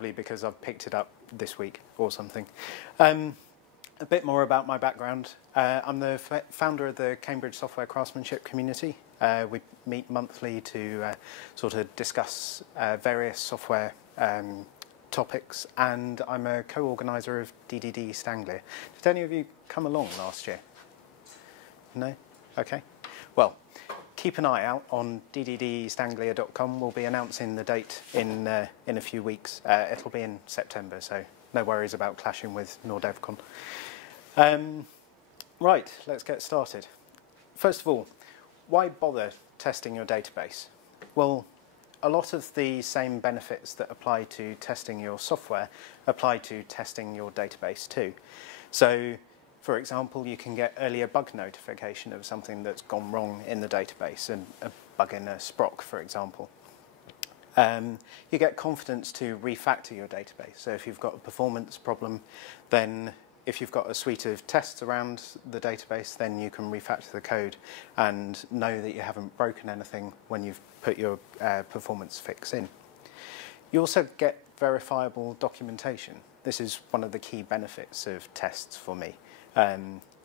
because I've picked it up this week or something. A bit more about my background. I'm the founder of the Cambridge Software Craftsmanship community. We meet monthly to sort of discuss various software topics, and I'm a co-organiser of DDD East Anglia. Did any of you come along last year? No? Okay. Well, keep an eye out on DDDEastAnglia.com. We'll be announcing the date in a few weeks. It'll be in September, so no worries about clashing with NordevCon. Right, let's get started. First of all, why bother testing your database? Well, a lot of the same benefits that apply to testing your software apply to testing your database too. So, for example, you can get earlier bug notification of something that's gone wrong in the database, and a bug in a sprock, for example. You get confidence to refactor your database. So if you've got a performance problem, then if you've got a suite of tests around the database, then you can refactor the code and know that you haven't broken anything when you've put your performance fix in. You also get verifiable documentation. This is one of the key benefits of tests for me.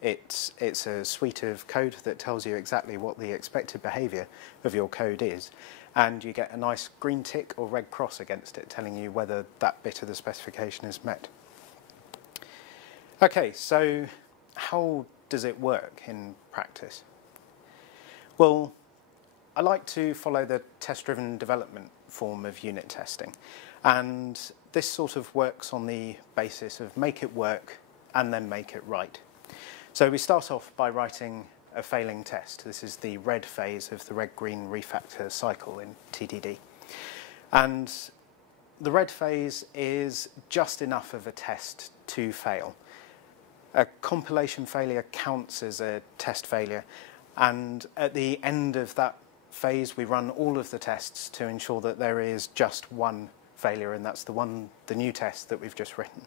It's a suite of code that tells you exactly what the expected behaviour of your code is, and you get a nice green tick or red cross against it telling you whether that bit of the specification is met. Okay, so how does it work in practice? Well, I like to follow the test-driven development form of unit testing, and this sort of works on the basis of make it work and then make it right. So we start off by writing a failing test. This is the red phase of the red-green refactor cycle in TDD. And the red phase is just enough of a test to fail. A compilation failure counts as a test failure, and at the end of that phase we run all of the tests to ensure that there is just one failure, and that's the new test that we've just written.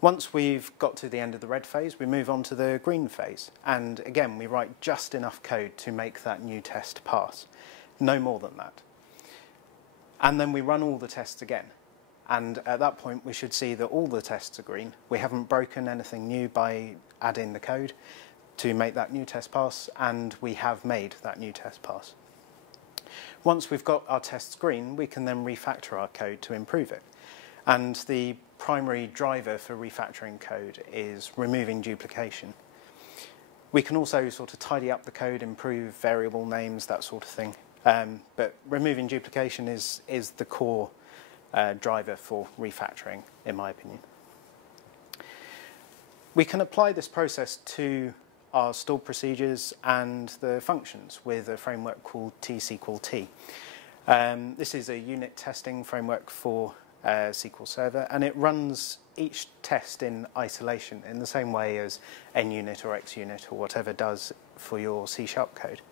Once we've got to the end of the red phase, we move on to the green phase, and again we write just enough code to make that new test pass, no more than that. And then we run all the tests again. And at that point, we should see that all the tests are green. We haven't broken anything new by adding the code to make that new test pass, and we have made that new test pass. Once we've got our tests green, we can then refactor our code to improve it. And the primary driver for refactoring code is removing duplication. We can also sort of tidy up the code, improve variable names, that sort of thing. But removing duplication is the core driver for refactoring, in my opinion. We can apply this process to our stored procedures and the functions with a framework called tSQLt. This is a unit testing framework for SQL Server, and it runs each test in isolation in the same way as NUnit or XUnit or whatever does for your C# code.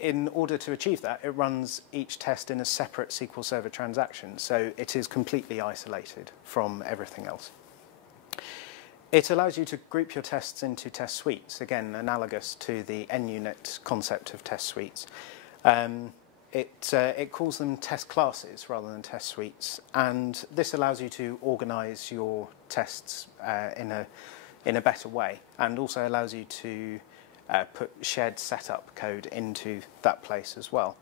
In order to achieve that, it runs each test in a separate SQL Server transaction, so it is completely isolated from everything else. It allows you to group your tests into test suites, again, analogous to the NUnit concept of test suites. It calls them test classes rather than test suites, and this allows you to organise your tests in a better way, and also allows you to put shared setup code into that place as well.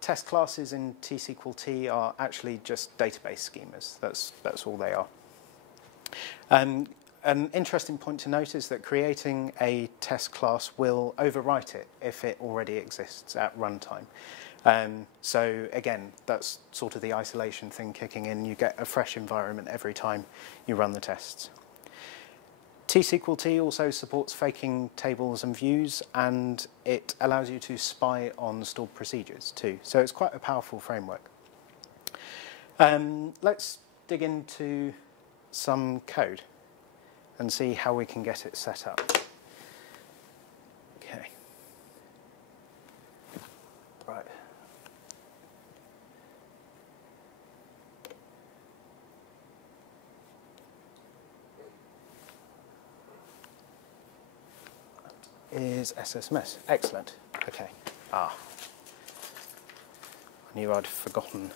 Test classes in tSQLt are actually just database schemas. That's all they are. An interesting point to note is that creating a test class will overwrite it if it already exists at runtime. So again, that's sort of the isolation thing kicking in. You get a fresh environment every time you run the tests. tSQLt also supports faking tables and views, and it allows you to spy on stored procedures too. So it's quite a powerful framework. Let's dig into some code and see how we can get it set up. Okay. Right. Is SSMS. Excellent. Okay. knew I'd forgotten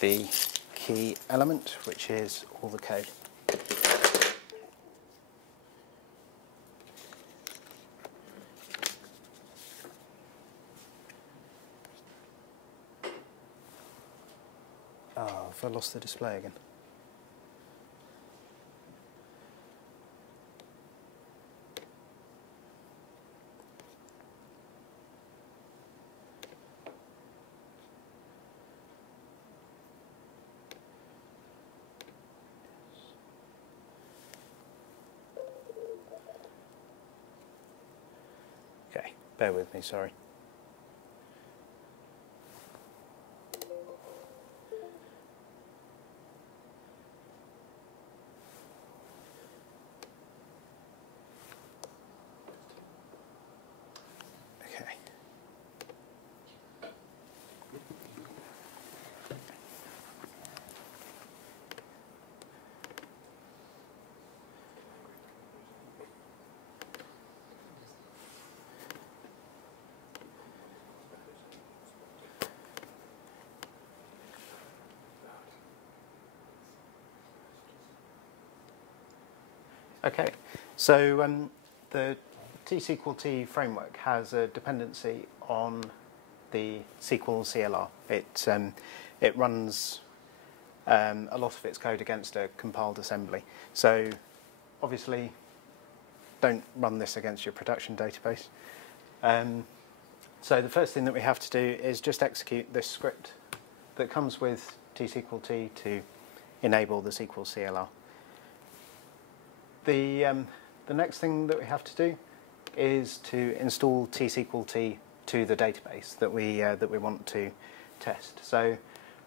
the key element, which is all the code. Oh, have I lost the display again? Okay, bear with me, sorry. Okay. Okay, so the tSQLt framework has a dependency on the sequelCLR. It runs a lot of its code against a compiled assembly. So obviously, don't run this against your production database. So the first thing that we have to do is just execute this script that comes with tSQLt to enable the sequelCLR. The next thing that we have to do is to install tSQLt to the database that we want to test. So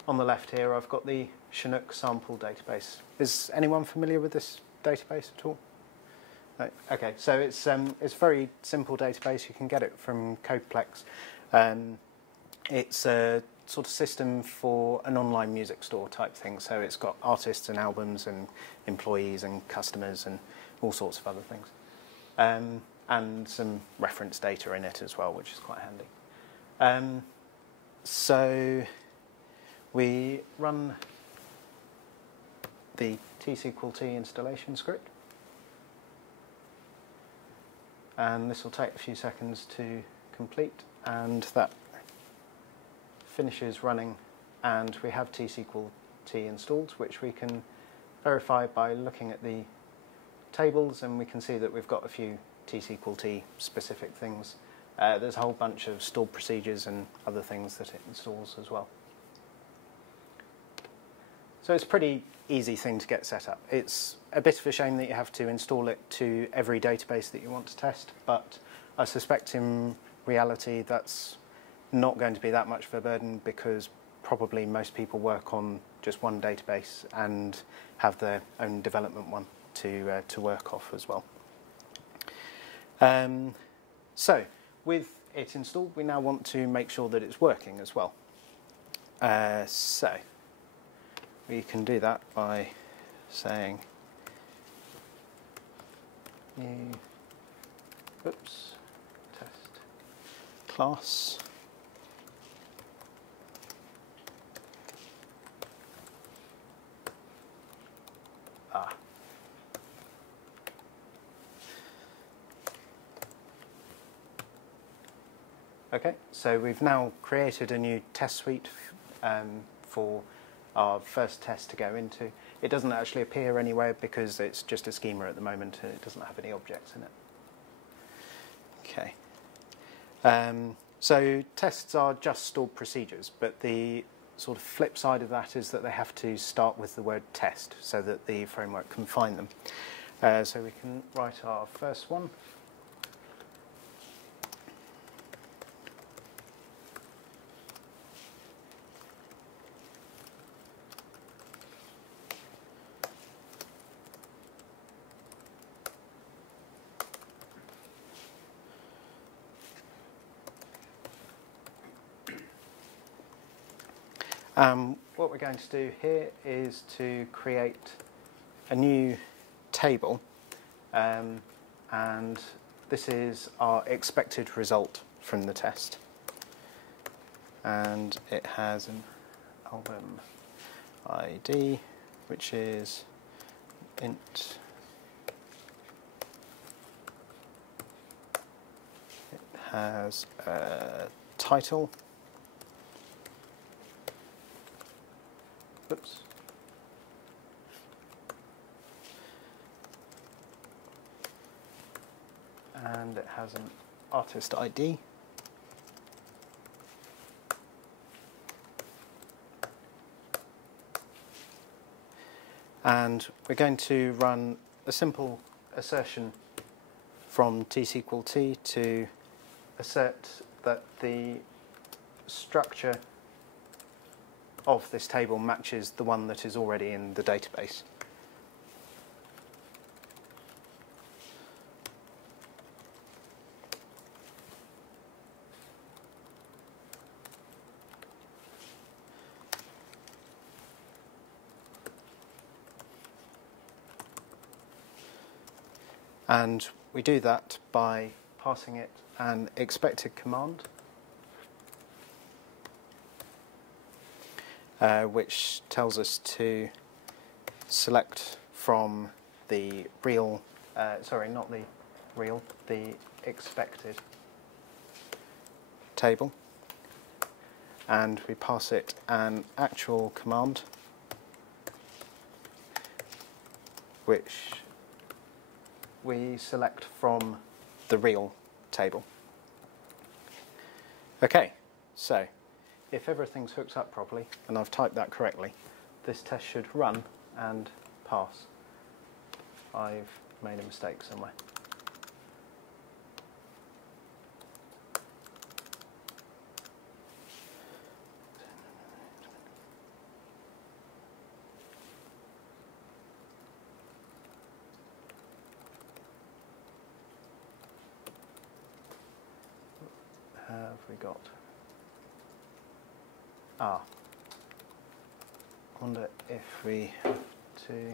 on the left here, I've got the Chinook sample database. Is anyone familiar with this database at all? No? Okay, so it's a very simple database. You can get it from Codeplex. It's a sort of system for an online music store type thing. So it's got artists and albums and employees and customers and all sorts of other things. And some reference data in it as well, which is quite handy. So we run the tSQLt installation script. And this will take a few seconds to complete, and that finishes running, and we have tSQLt installed, which we can verify by looking at the tables, and we can see that we've got a few tSQLt specific things. There's a whole bunch of stored procedures and other things that it installs as well. So it's a pretty easy thing to get set up. It's a bit of a shame that you have to install it to every database that you want to test, but I suspect in reality that's not going to be that much of a burden, because probably most people work on just one database and have their own development one to work off as well. So with it installed, we now want to make sure that it's working as well. So we can do that by saying new, oops, test class. Okay, so we've now created a new test suite for our first test to go into. It doesn't actually appear anywhere because it's just a schema at the moment and it doesn't have any objects in it. Okay. So tests are just stored procedures, but the sort of flip side of that is that they have to start with the word test so that the framework can find them. So we can write our first one. What we're going to do here is to create a new table, and this is our expected result from the test. and it has an album ID, which is int. It has a title. Oops. And it has an artist ID. And we're going to run a simple assertion from tSQLt to assert that the structure of this table matches the one that is already in the database. And we do that by passing it an expected command, which tells us to select from the real, sorry, not the real, the expected table. And we pass it an actual command, which we select from the real table. Okay, so if everything's hooked up properly, and I've typed that correctly, this test should run and pass. I've made a mistake somewhere. Have we got? I wonder if we have to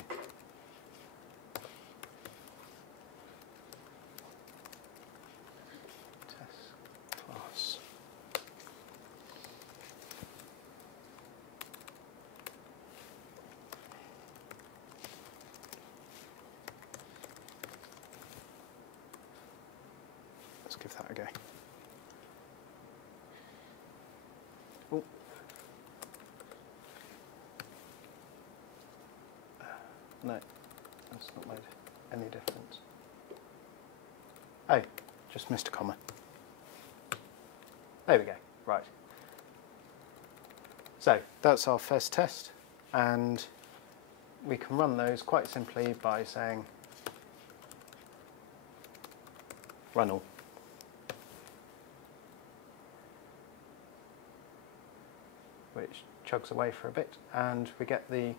test class. Let's give that a go. Oh. No, that's not made any difference. Oh, just missed a comma. There we go, right. So that's our first test, and we can run those quite simply by saying run all. Which chugs away for a bit, and we get the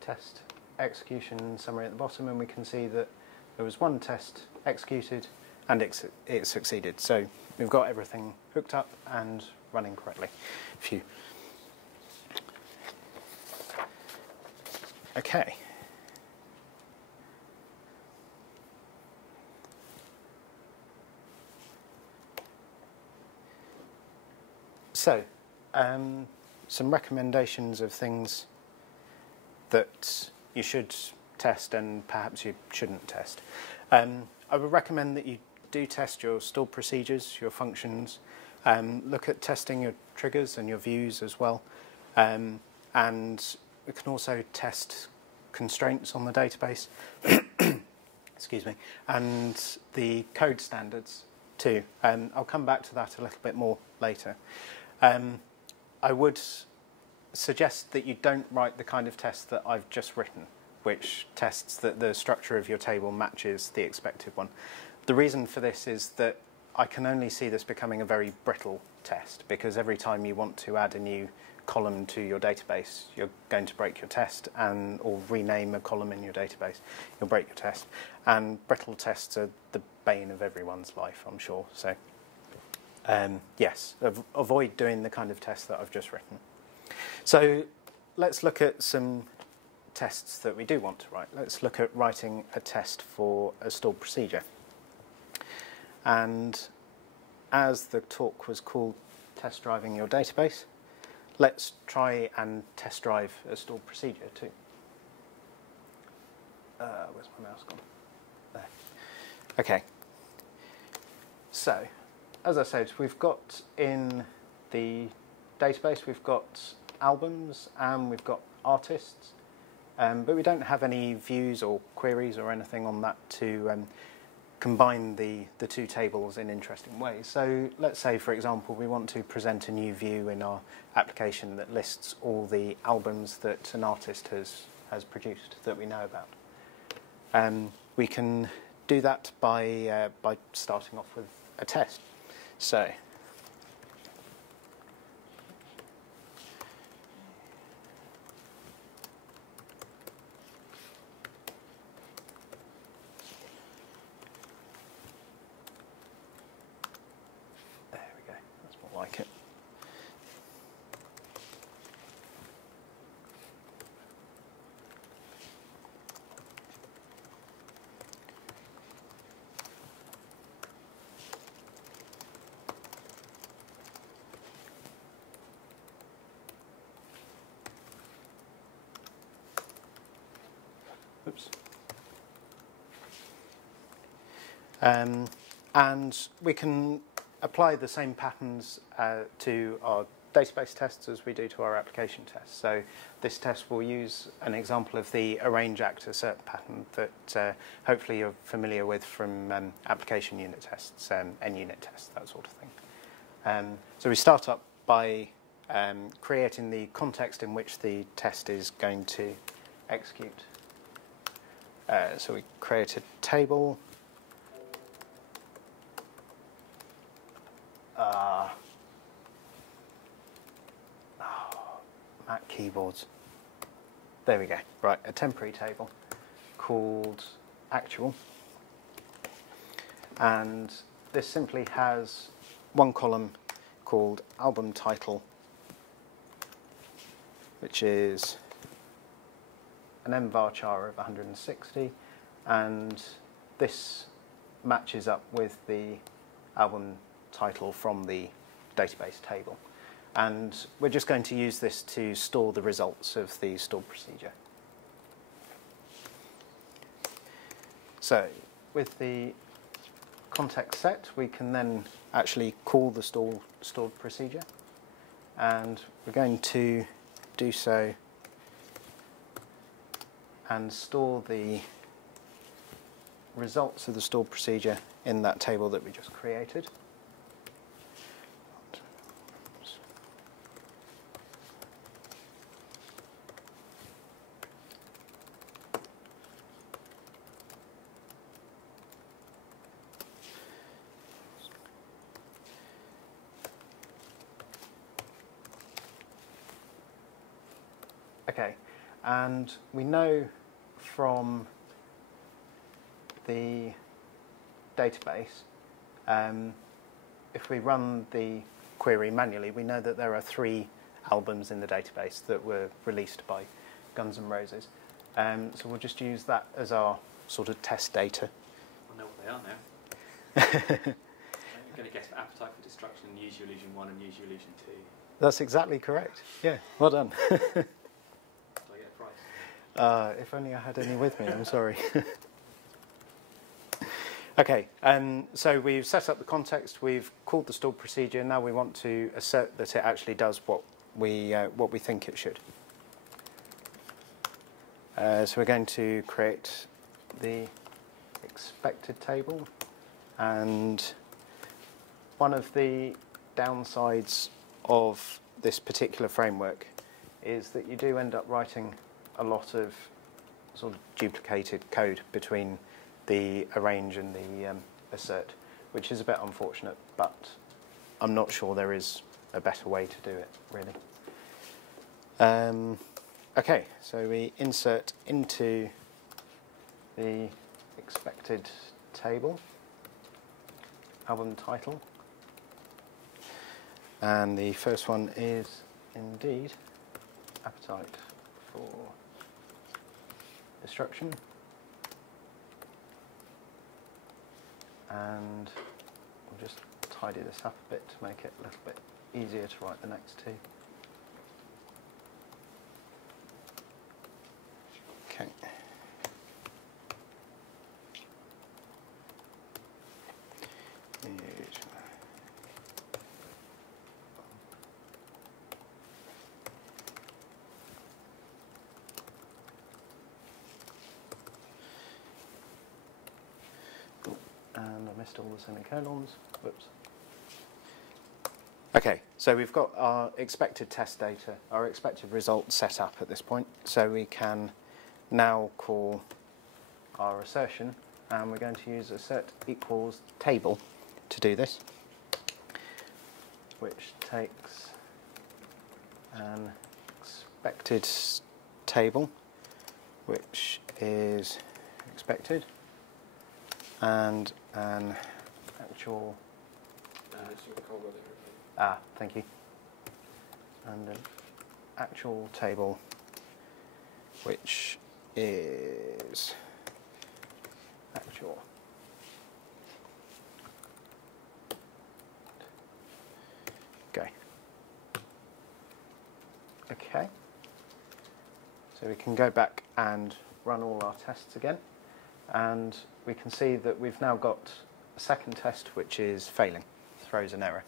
test execution summary at the bottom, and we can see that there was one test executed and it succeeded. So we've got everything hooked up and running correctly. Phew. Okay. So, some recommendations of things that you should test and perhaps you shouldn't test. I would recommend that you do test your stored procedures, your functions, look at testing your triggers and your views as well, and we can also test constraints on the database, excuse me, and the code standards too. I'll come back to that a little bit more later. I would suggest that you don't write the kind of test that I've just written, which tests that the structure of your table matches the expected one. The reason for this is that I can only see this becoming a very brittle test, because every time you want to add a new column to your database, you're going to break your test, or rename a column in your database, you'll break your test. And brittle tests are the bane of everyone's life, I'm sure. So yes, avoid doing the kind of test that I've just written. So let's look at some tests that we do want to write. Let's look at writing a test for a stored procedure. And as the talk was called test driving your database, let's try and test drive a stored procedure too. Where's my mouse gone? There. Okay. So, as I said, we've got in the database, we've got albums and we've got artists, but we don't have any views or queries or anything on that to combine the two tables in interesting ways. So let's say, for example, we want to present a new view in our application that lists all the albums that an artist has produced that we know about. We can do that by starting off with a test. So like it. Oops. And we can apply the same patterns to our database tests as we do to our application tests. So this test will use an example of the arrange act assert pattern that hopefully you're familiar with from application unit tests, NUnit tests, that sort of thing. So we start up by creating the context in which the test is going to execute. So we create a table. Mac keyboards. There we go. Right, a temporary table called actual. And this simply has one column called album title, which is an mvarchar of 160, and this matches up with the album title from the database table. And we're just going to use this to store the results of the stored procedure. So with the context set, we can then actually call the stored procedure. And we're going to do so and store the results of the stored procedure in that table that we just created. Okay, and we know from the database, if we run the query manually, we know that there are 3 albums in the database that were released by Guns N' Roses. So we'll just use that as our sort of test data. I know what they are now. I'm going to guess for appetite for destruction, use your illusion 1 and use your illusion 2. That's exactly correct. Yeah, well done. If only I had any with me, I'm sorry. Okay, so we've set up the context, we've called the stored procedure, now we want to assert that it actually does what we think it should. So we're going to create the expected table, and one of the downsides of this particular framework is that you do end up writing a lot of sort of duplicated code between the arrange and the assert, which is a bit unfortunate, but I'm not sure there is a better way to do it, really. Okay, so we insert into the expected table album title, and the first one is indeed appetite for destruction, and we'll just tidy this up a bit to make it a little bit easier to write the next two. Okay. And I missed all the semicolons. Whoops. Okay, so we've got our expected test data, our expected result set up at this point. So we can now call our assertion, and we're going to use assert equals table to do this, which takes an expected table, which is expected, and an actual. Thank you. And an actual table, which is actual. Okay. So we can go back and run all our tests again, and we can see that we've now got a second test which is failing, throws an error.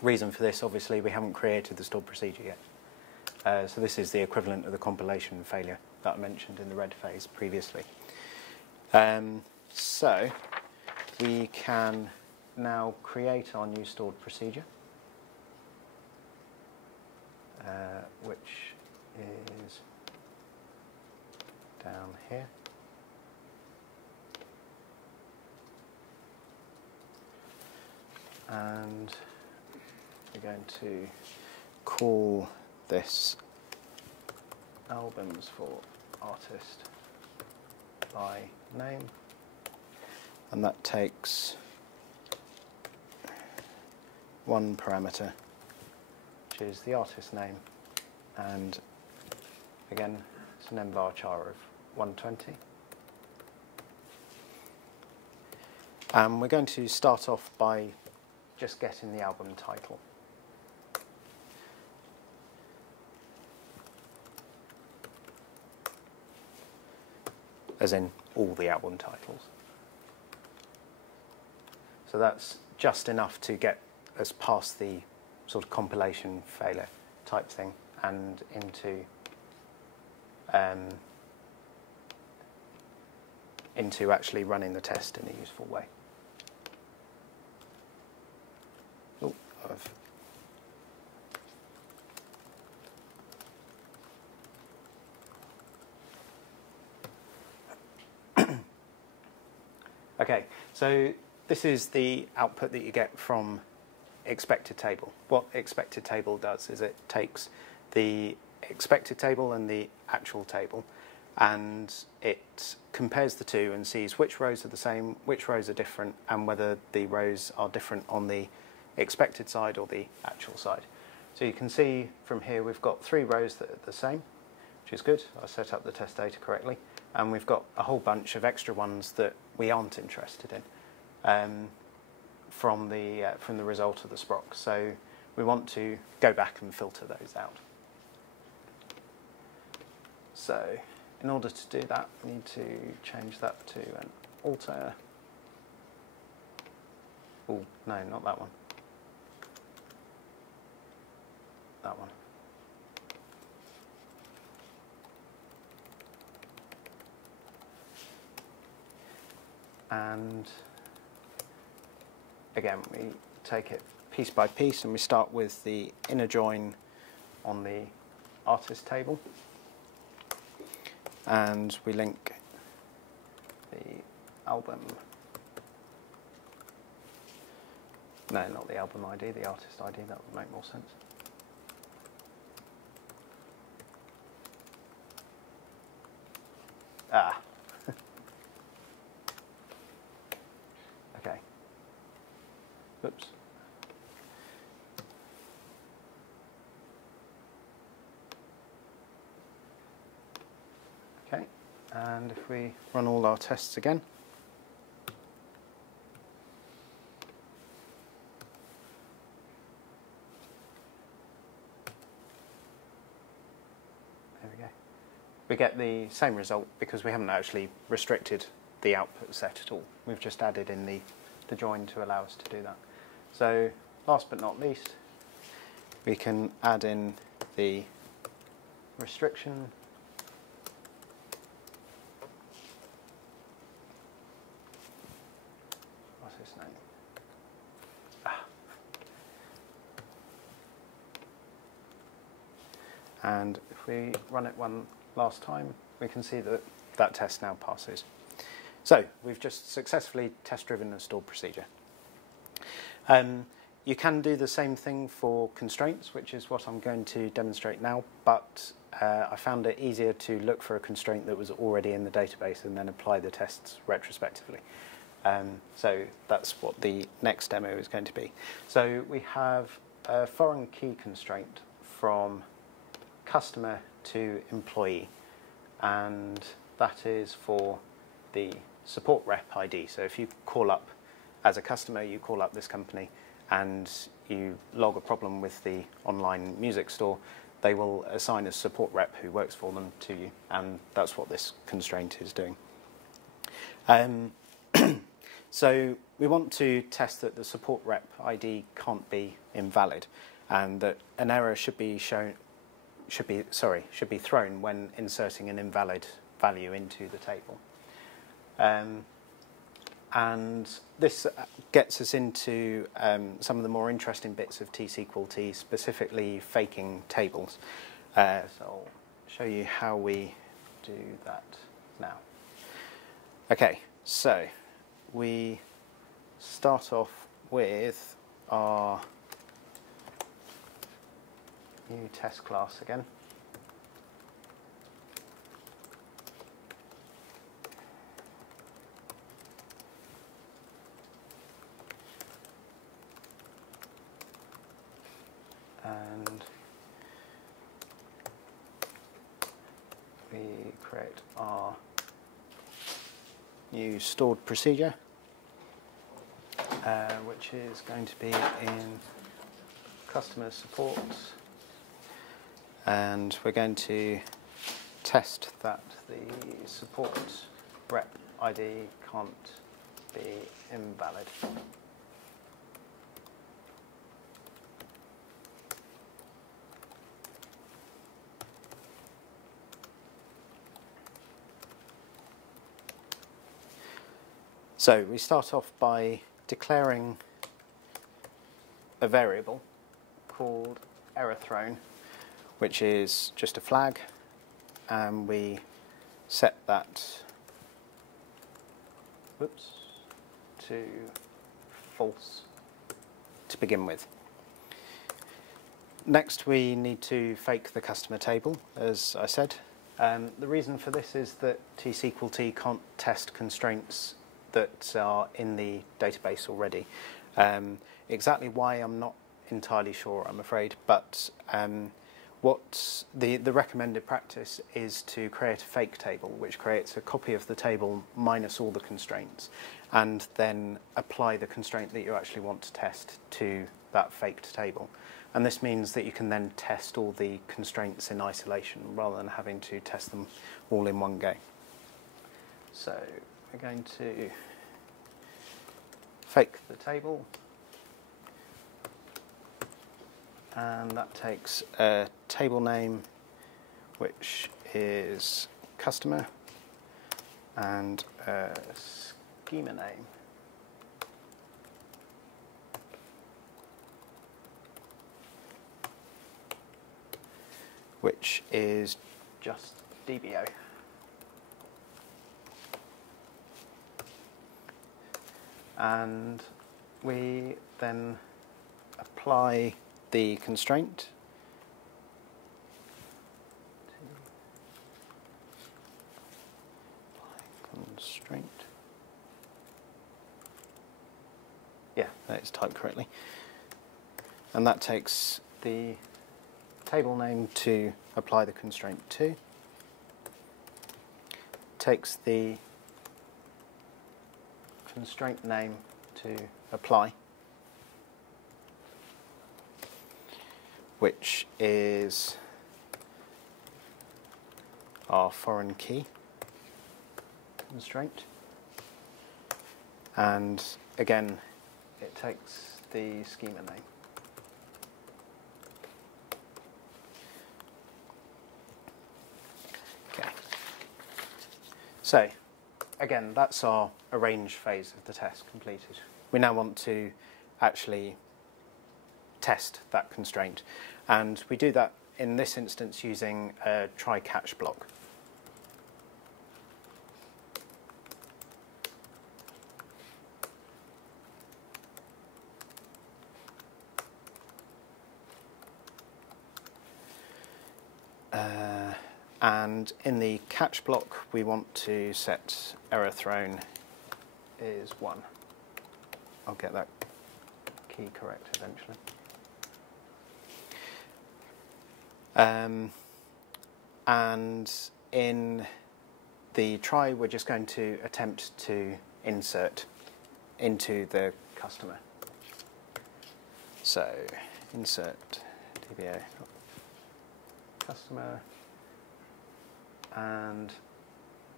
Reason for this, obviously, we haven't created the stored procedure yet. So this is the equivalent of the compilation failure that I mentioned in the red phase previously. So we can now create our new stored procedure, which is down here. And we're going to call this albums for artist by name, and that takes one parameter, which is the artist name, and again it's an nvarchar of 120. And we're going to start off by just getting the album title. As in all the album titles. So that's just enough to get us past the sort of compilation failure type thing and into actually running the test in a useful way. Oh, Okay, so this is the output that you get from expected table. What expected table does is it takes the expected table and the actual table, and it compares the two and sees which rows are the same, which rows are different, and whether the rows are different on the expected side or the actual side. So you can see from here we've got 3 rows that are the same, which is good. I set up the test data correctly. And we've got a whole bunch of extra ones that we aren't interested in from the result of the sproc. So we want to go back and filter those out. So in order to do that, we need to change that to an alter. Oh, no, not that one. That one. And again, we take it piece by piece, and we start with the inner join on the artist table, and we link the album. No, not the album ID, the artist ID. That would make more sense. Ah. Okay. Oops. Okay, and if we run all our tests again, we go. We get the same result because we haven't actually restricted the output set at all. We've just added in the join to allow us to do that. So last but not least, we can add in the restriction. What's his name? And if we run it one last time, we can see that that test now passes. So we've just successfully test-driven a stored procedure. You can do the same thing for constraints, which is what I'm going to demonstrate now, but I found it easier to look for a constraint that was already in the database and then apply the tests retrospectively. So that's what the next demo is going to be. So we have a foreign key constraint from customer to employee, and that is for the support rep ID. So if you call up as a customer, you call up this company and you log a problem with the online music store, they will assign a support rep who works for them to you, and that's what this constraint is doing. So we want to test that the support rep ID can't be invalid, and that an error should be thrown when inserting an invalid value into the table. And this gets us into some of the more interesting bits of tSQLt, specifically faking tables. So I'll show you how we do that now. Okay, so we start off with our new test class again. And we create our new stored procedure, which is going to be in customer support, and we're going to test that the support rep ID can't be invalid. So we start off by declaring a variable called error thrown, which is just a flag, and we set that to false to begin with. Next, we need to fake the customer table, as I said. The reason for this is that tSQLt can't test constraints that are in the database already. Exactly why, I'm not entirely sure, I'm afraid, but what the recommended practice is to create a fake table, which creates a copy of the table minus all the constraints, and then apply the constraint that you actually want to test to that faked table. And this means that you can then test all the constraints in isolation rather than having to test them all in one go. So we're going to fake the table, and that takes a table name, which is customer, and a schema name, which is just DBO. And we then apply the constraint. Yeah, that is typed correctly. And that takes the table name to apply the constraint to, takes the constraint name to apply, which is our foreign key constraint. And again, it takes the schema name. Okay. So, again, that's our arrange phase of the test completed. We now want to actually test that constraint. And we do that in this instance using a try-catch block. And in the catch block, we want to set error thrown is 1. I'll get that key correct eventually. And in the try, we're just going to attempt to insert into the customer. So insert DBA customer, and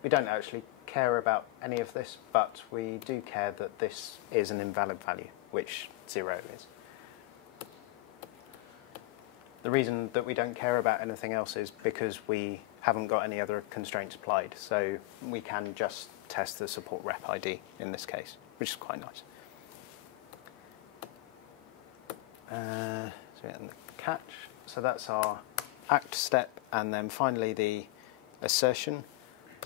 we don't actually care about any of this, but we do care that this is an invalid value, which 0 is. The reason that we don't care about anything else is because we haven't got any other constraints applied, so we can just test the support rep ID in this case, which is quite nice. So yeah, and the catch, so that's our act step, and then finally the assertion.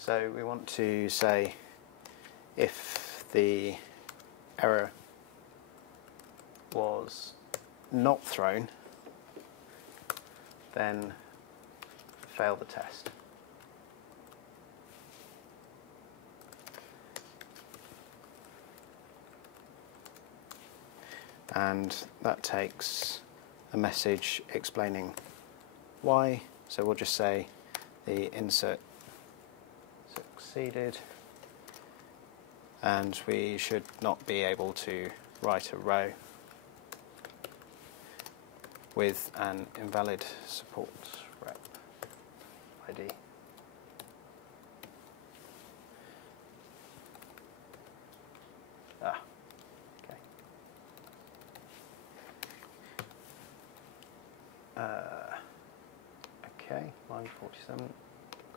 So we want to say if the error was not thrown, then fail the test. And that takes a message explaining why. So we'll just say the insert succeeded, and we should not be able to write a row with an invalid support rep ID. Okay. Okay, line 47,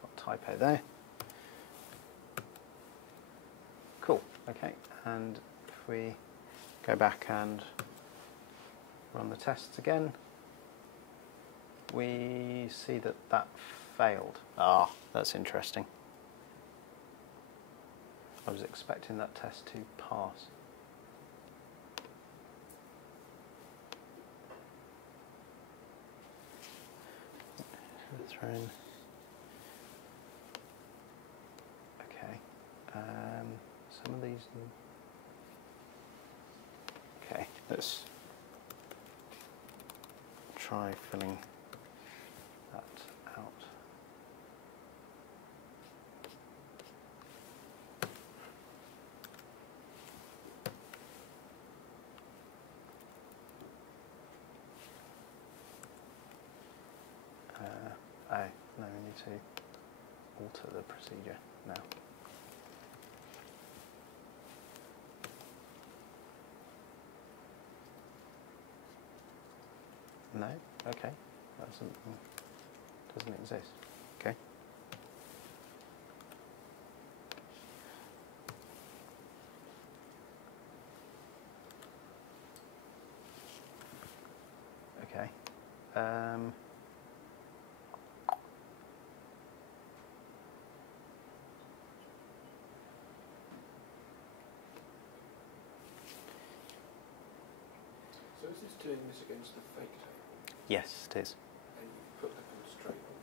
got a typo there. Cool, okay, and if we go back and run the tests again, we see that that failed. Ah, that's interesting. I was expecting that test to pass. Throw in. Okay. Some of these. Okay, let's try filling that out. No, we need to alter the procedure now. No? Okay. That doesn't exist. Okay. Okay. So is this doing this against the fake table? Yes, it is. And you put the constraint on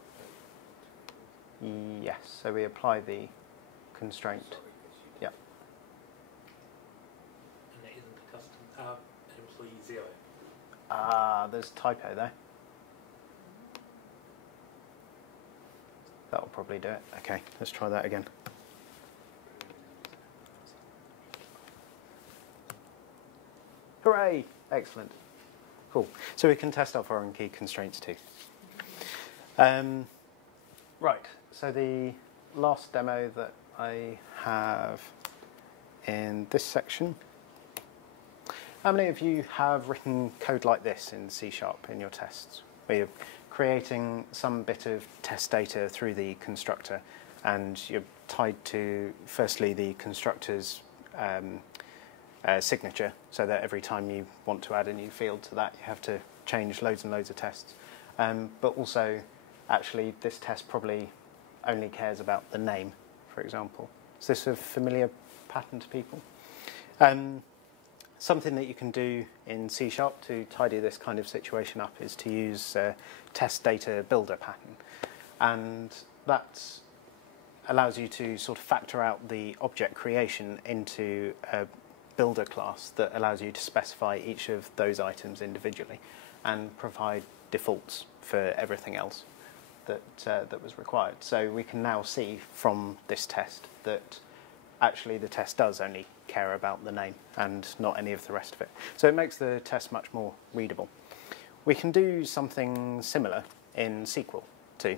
the fake? Yes, so we apply the constraint. Yeah. And it isn't a custom employee 0. There's a typo there. That'll probably do it. Okay, let's try that again. Hooray! Excellent. Cool. So we can test our foreign key constraints too. Right, so the last demo that I have in this section. How many of you have written code like this in C# in your tests, where you're creating some bit of test data through the constructor, and you're tied to, firstly, the constructor's signature, so that every time you want to add a new field to that, you have to change loads and loads of tests. But also, actually, this test probably only cares about the name, for example. Is this a familiar pattern to people? Something that you can do in C# to tidy this kind of situation up is to use testDataBuilder pattern. And that allows you to sort of factor out the object creation into a builder class that allows you to specify each of those items individually and provide defaults for everything else that was required. So we can now see from this test that actually the test does only care about the name and not any of the rest of it. So it makes the test much more readable. We can do something similar in SQL too,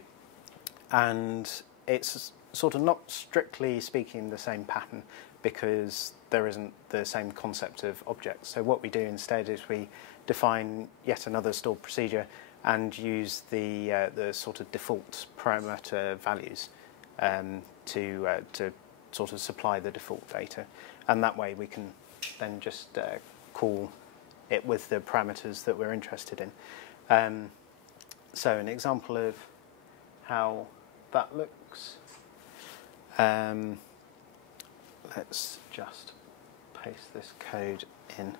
and it's sort of not strictly speaking the same pattern because there isn't the same concept of objects. So what we do instead is we define yet another stored procedure and use the sort of default parameter values to sort of supply the default data, and that way we can then just call it with the parameters that we're interested in. So an example of how that looks, let's just paste this code in.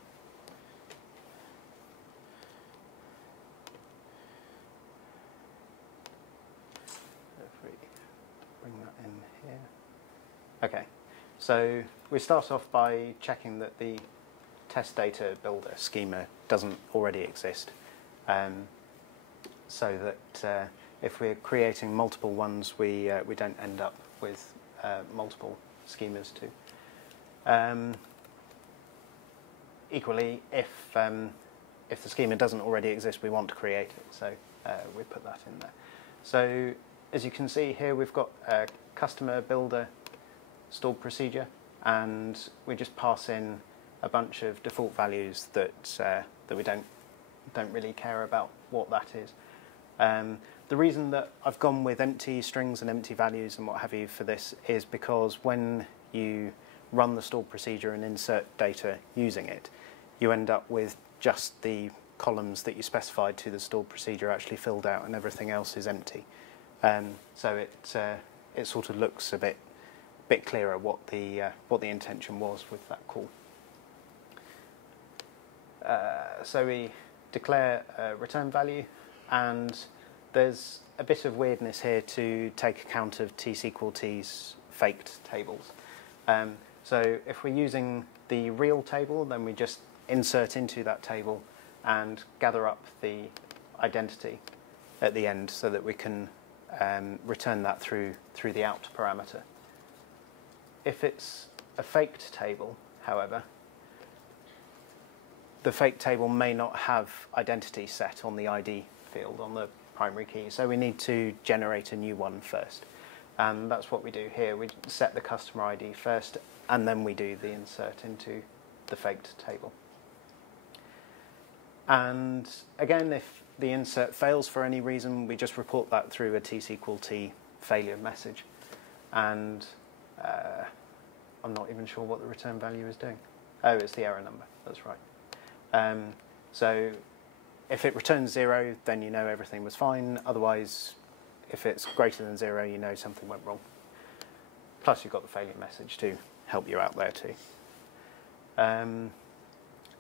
If we bring that in here. Okay, so we start off by checking that the testDataBuilder schema doesn't already exist, so that if we're creating multiple ones, we don't end up with multiple schemas too. Equally, if the schema doesn't already exist, we want to create it, so we put that in there. So as you can see here, we've got a customer builder stored procedure, and we just pass in a bunch of default values that we don't really care about what that is. The reason that I've gone with empty strings and empty values and what have you for this is because when you run the stored procedure and insert data using it, you end up with just the columns that you specified to the stored procedure actually filled out, and everything else is empty. So it sort of looks a bit clearer what the intention was with that call. So we declare a return value, and there's a bit of weirdness here to take account of tSQLt's faked tables. So if we're using the real table, then we just insert into that table and gather up the identity at the end so that we can return that through the out parameter. If it's a faked table, however, the faked table may not have identity set on the ID field on the primary key, so we need to generate a new one first. And that's what we do here. We set the customer ID first, and then we do the insert into the faked table. And again, if the insert fails for any reason, we just report that through a tSQLt failure message. And I'm not even sure what the return value is doing. Oh, it's the error number, that's right. So if it returns 0, then you know everything was fine. Otherwise, if it's greater than 0, you know something went wrong. Plus, you've got the failure message to help you out there too.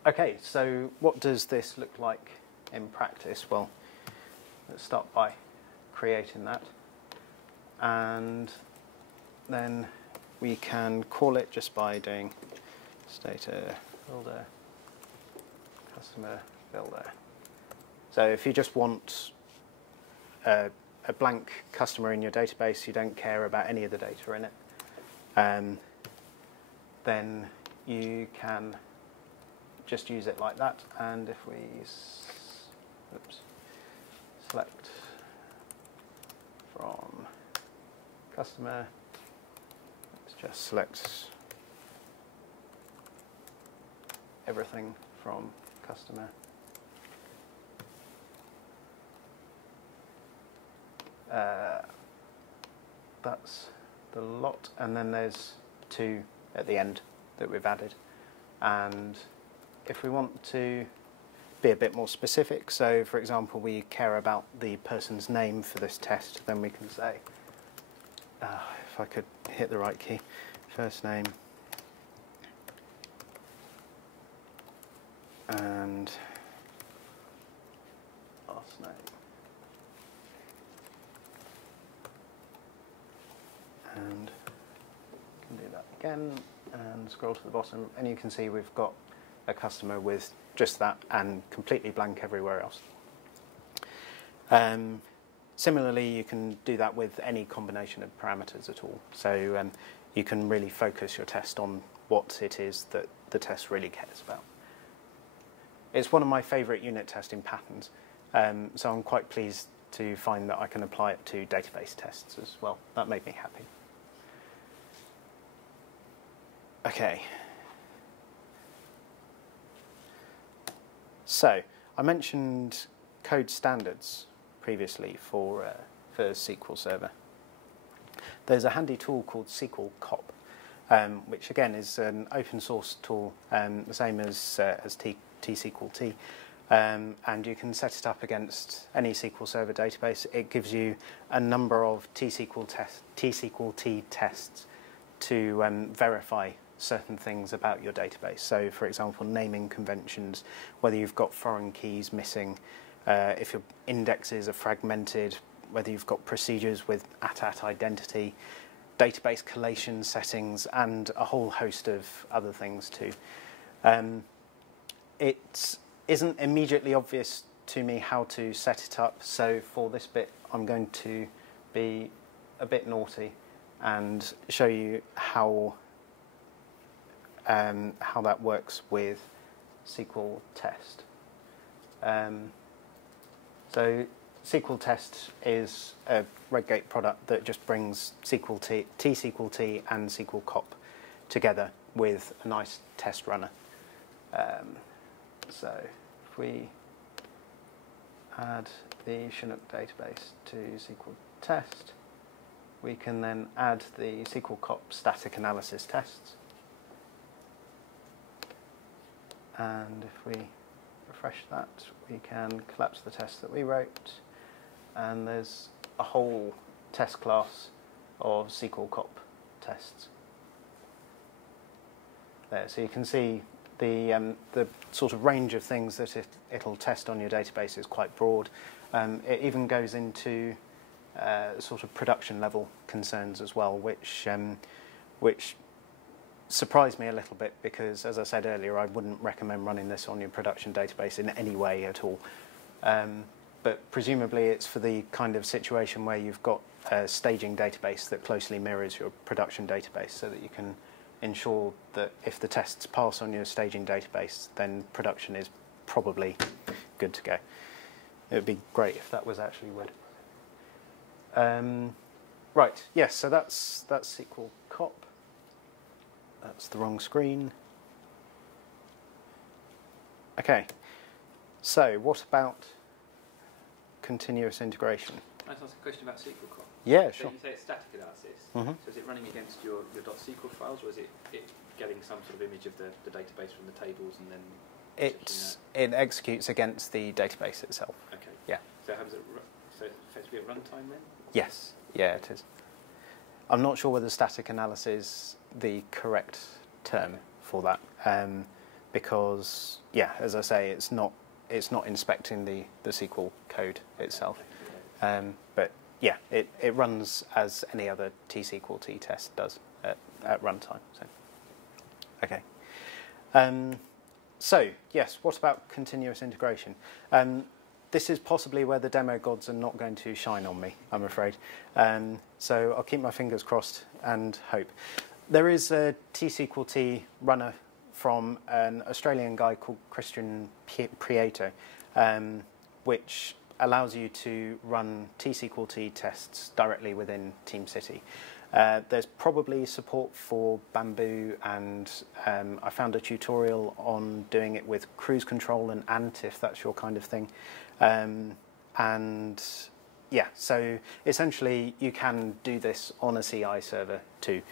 Okay, so what does this look like in practice? Well, let's start by creating that. And then we can call it just by doing testDataBuilder, customer builder. So if you just want a blank customer in your database, you don't care about any of the data in it, then you can just use it like that. And if we select from customer. Let's just select everything from customer. That's the lot, and then there's 2 at the end that we've added. And if we want to be a bit more specific, so for example we care about the person's name for this test, then we can say, if I could hit the right key, first name and last name. And can do that again and scroll to the bottom, and you can see we've got a customer with just that and completely blank everywhere else. Similarly, you can do that with any combination of parameters at all. So you can really focus your test on what it is that the test really cares about. It's one of my favourite unit testing patterns, so I'm quite pleased to find that I can apply it to database tests as well. That made me happy. Okay. So I mentioned code standards previously for SQL Server. There's a handy tool called sequelCop, which again is an open source tool, the same as tSQLt, and you can set it up against any SQL Server database. It gives you a number of tSQLt tests to verify certain things about your database. So, for example, naming conventions, whether you've got foreign keys missing, if your indexes are fragmented, whether you've got procedures with @@ identity, database collation settings, and a whole host of other things too. It isn't immediately obvious to me how to set it up, so for this bit I'm going to be a bit naughty and show you how that works with sequelTest. So sequelTest is a Redgate product that just brings tSQLt and sequelCop together with a nice test runner. So if we add the Chinook database to sequelTest, we can then add the sequelCop static analysis tests. And if we refresh that, we can collapse the test that we wrote, and there's a whole test class of sequelCop tests there. So you can see the sort of range of things that it'll test on your database is quite broad. It even goes into sort of production level concerns as well, which surprised me a little bit because, as I said earlier, I wouldn't recommend running this on your production database in any way at all. But presumably it's for the kind of situation where you've got a staging database that closely mirrors your production database, so that you can ensure that if the tests pass on your staging database, then production is probably good to go. It would be great if that was actually would. Right, yes, so that's sequelCop. That's the wrong screen. Okay, so what about continuous integration? Can I ask a question about sequelCop? Yeah, so sure. You say it's static analysis. Mm-hmm. So is it running against your .SQL files, or is it getting some sort of image of the database from the tables and then... It executes against the database itself. Okay. Yeah. So how does it so it's effectively at runtime then? Yes. Yeah, it is. I'm not sure whether static analysis is the correct term for that, because, yeah, as I say, it's not inspecting the SQL code itself. But yeah, it runs as any other tSQLt test does at runtime. So, okay. So yes, what about continuous integration? This is possibly where the demo gods are not going to shine on me, I'm afraid. So I'll keep my fingers crossed and hope. There is a tSQLt runner from an Australian guy called Christian Prieto, which allows you to run tSQLt tests directly within TeamCity. There's probably support for Bamboo, and I found a tutorial on doing it with cruise control and Ant, if that's your kind of thing. And yeah, so essentially you can do this on a CI server too.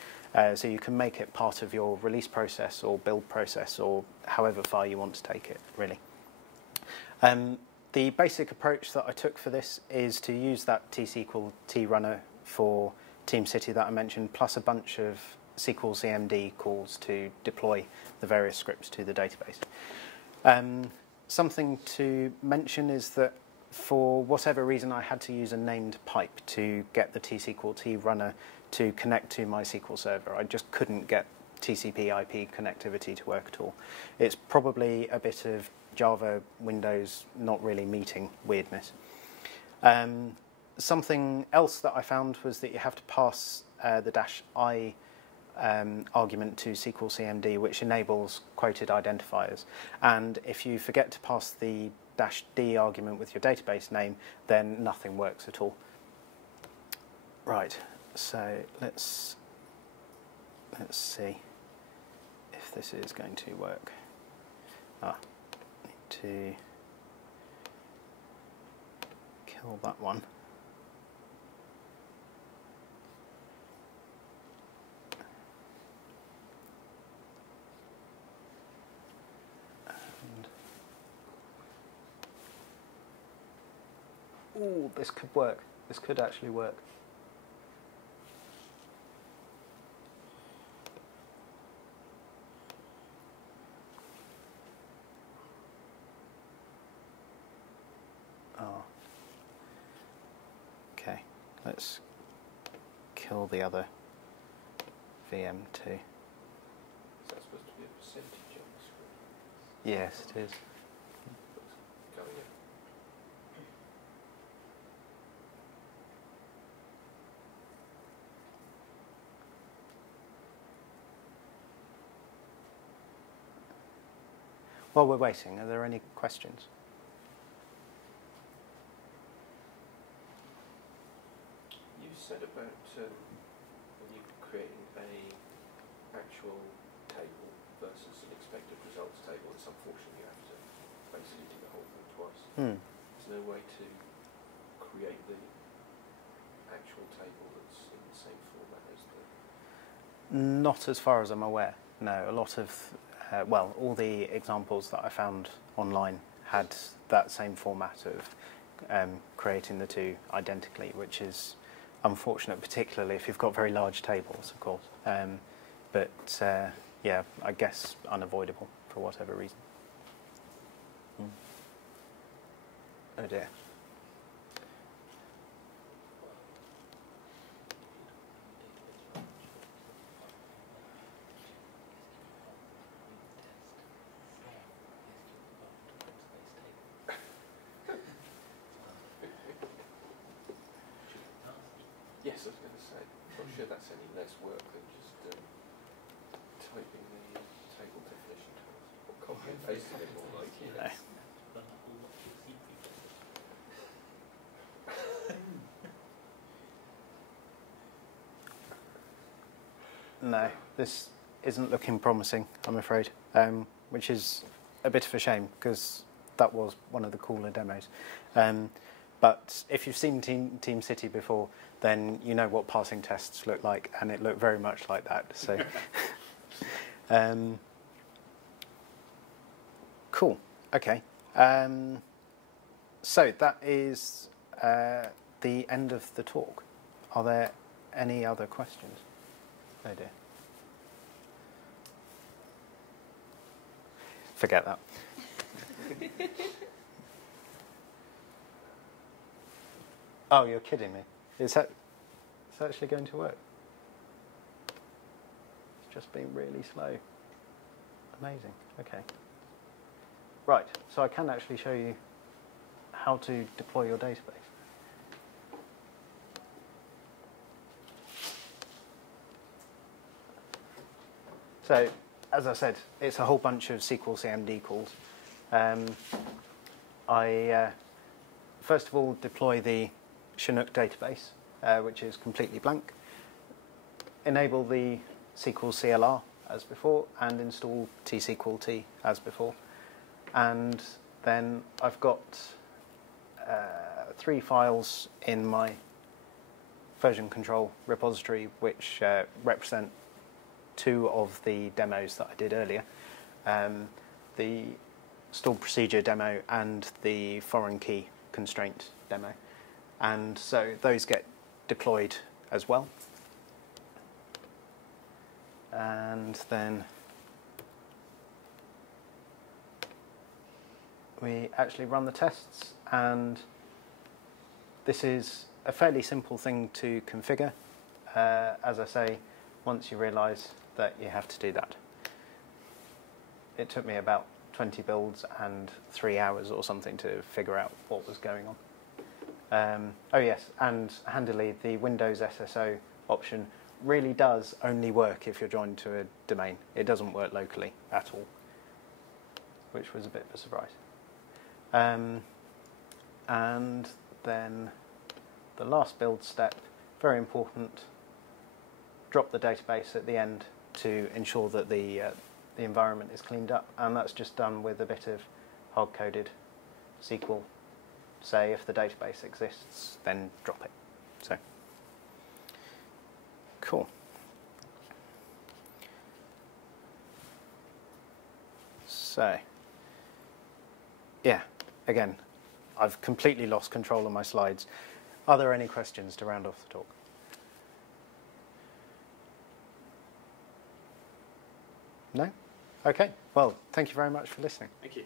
So you can make it part of your release process or build process or however far you want to take it, really. The basic approach that I took for this is to use that tSQLt runner for TeamCity that I mentioned, plus a bunch of sequelCMD calls to deploy the various scripts to the database. Something to mention is that for whatever reason I had to use a named pipe to get the tSQLt runner to connect to my SQL server. I just couldn't get TCP/IP connectivity to work at all. It's probably a bit of Java, Windows, not really meeting weirdness. Something else that I found was that you have to pass the -i argument to sequelCMD, which enables quoted identifiers. And if you forget to pass the -d argument with your database name, then nothing works at all. Right, so let's see if this is going to work. Need to kill that one. Ooh, this could work. This could actually work. Oh. Okay, let's kill the other VM too. Is that supposed to be a percentage on the screen? Yes, it is. Going in. While we're waiting, are there any questions? You said about when you're creating a actual table versus an expected results table, it's unfortunate you have to basically do the whole thing twice. There's no way to create the actual table that's in the same format as the... Not as far as I'm aware, no. A lot of, well, all the examples that I found online had that same format of creating the two identically, which is unfortunate, particularly if you've got very large tables, of course. But yeah, I guess unavoidable for whatever reason. Oh dear. Yes, I was going to say, I'm sure that's any less work than just typing the table definition tools, or copy and pasting it more like you know. No, this isn't looking promising, I'm afraid, which is a bit of a shame because that was one of the cooler demos. But if you've seen TeamCity before, then you know what passing tests look like, and it looked very much like that. So, cool. Okay. So that is the end of the talk. Are there any other questions? Oh dear. Forget that. Oh, you're kidding me. It's actually going to work. It's just been really slow. Amazing. Okay. Right, so I can actually show you how to deploy your database. So, as I said, it's a whole bunch of sequelCMD calls. I first of all deploy the Chinook database, which is completely blank. Enable the SQL CLR as before, and install tSQLt as before. And then I've got 3 files in my version control repository, which represent 2 of the demos that I did earlier. The stored procedure demo and the foreign key constraint demo. And so those get deployed as well. And then we actually run the tests, and this is a fairly simple thing to configure. As I say, once you realise that you have to do that. It took me about 20 builds and 3 hours or something to figure out what was going on. Oh yes, and handily, the Windows SSO option really does only work if you're joined to a domain. It doesn't work locally at all, which was a bit of a surprise. And then the last build step, very important, drop the database at the end to ensure that the environment is cleaned up, and that's just done with a bit of hard-coded SQL. Say if the database exists, then drop it. So, cool. So, yeah, again, I've completely lost control of my slides. Are there any questions to round off the talk? No? Okay, well, thank you very much for listening. Thank you.